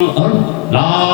لا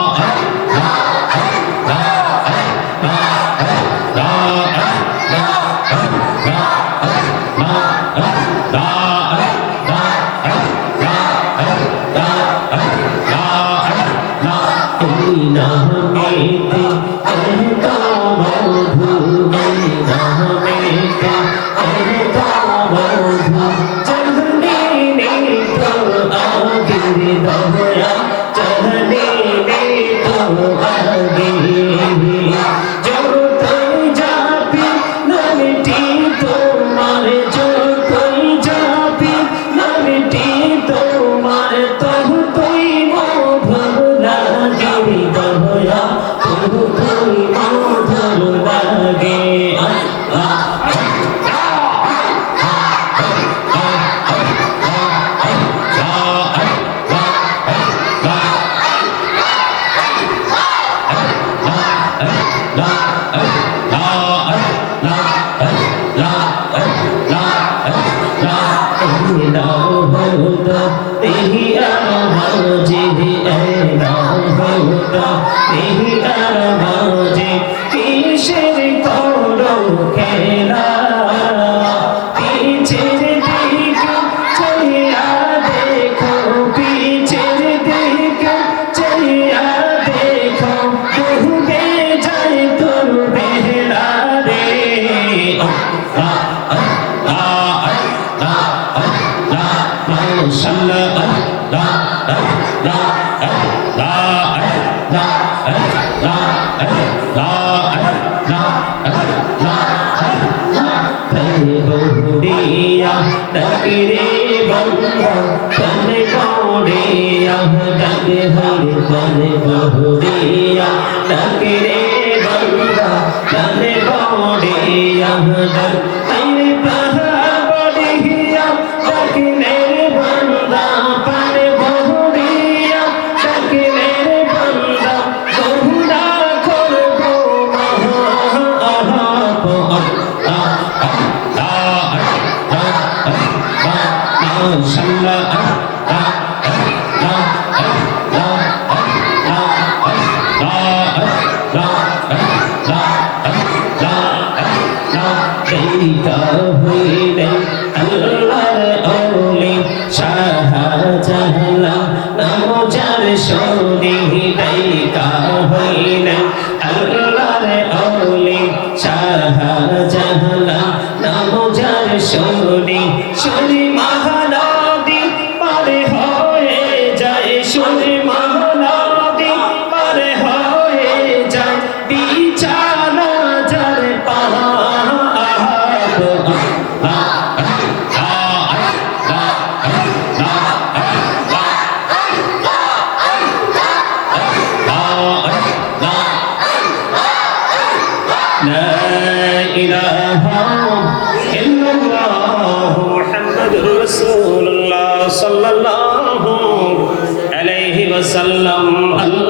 রে বন্ধা তনে পড়িয়া তাকে হরে তনে বহুরিয়া তাকে রে বন্ধা তনে পড়িয়া তাকে الله عليه وسلم الله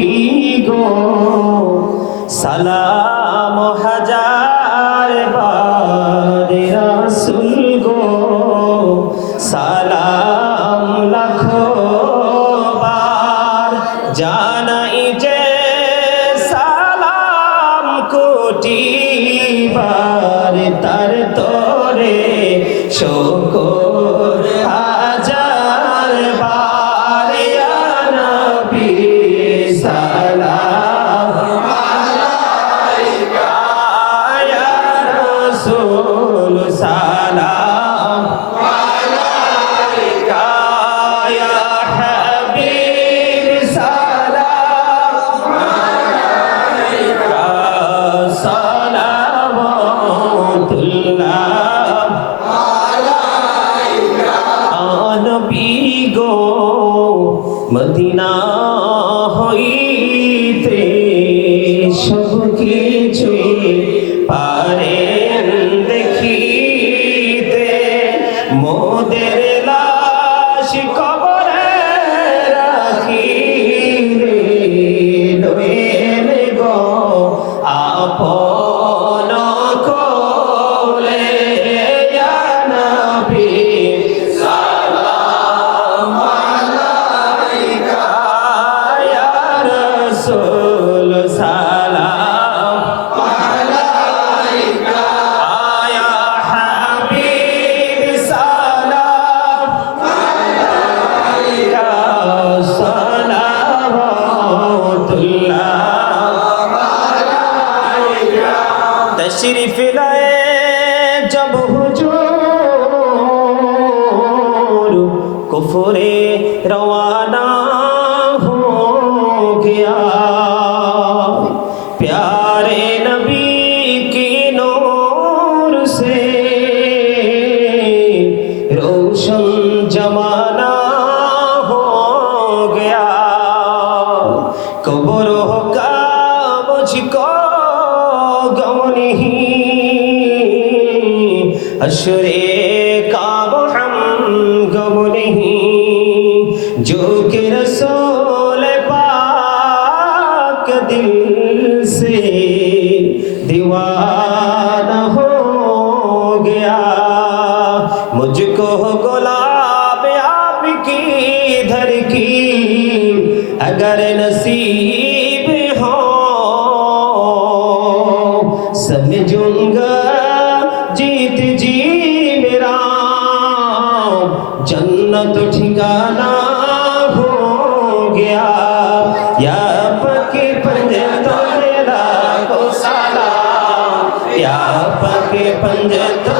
নবী গো। সালাম হাজার বার গো। সালাম লাখো বার জানাই যে সালাম কোটি বার তার তোরে শোকর মদিনা হইতে সব কিছু পারে দেখিতে। মোদের লাশ কবরে কুফরে রওয়ানা হো গিয়া প্যারে নবী কি নূর সে? রোশন জমানা হো গিয়া কবর হো কা গমনি হসরে अगर नसीब हो, समझूँगा जीत जी मेरा। जन्नत ठिकाना हो गया। या तो मेरा या पंजे तो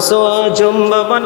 وأزواج مبنى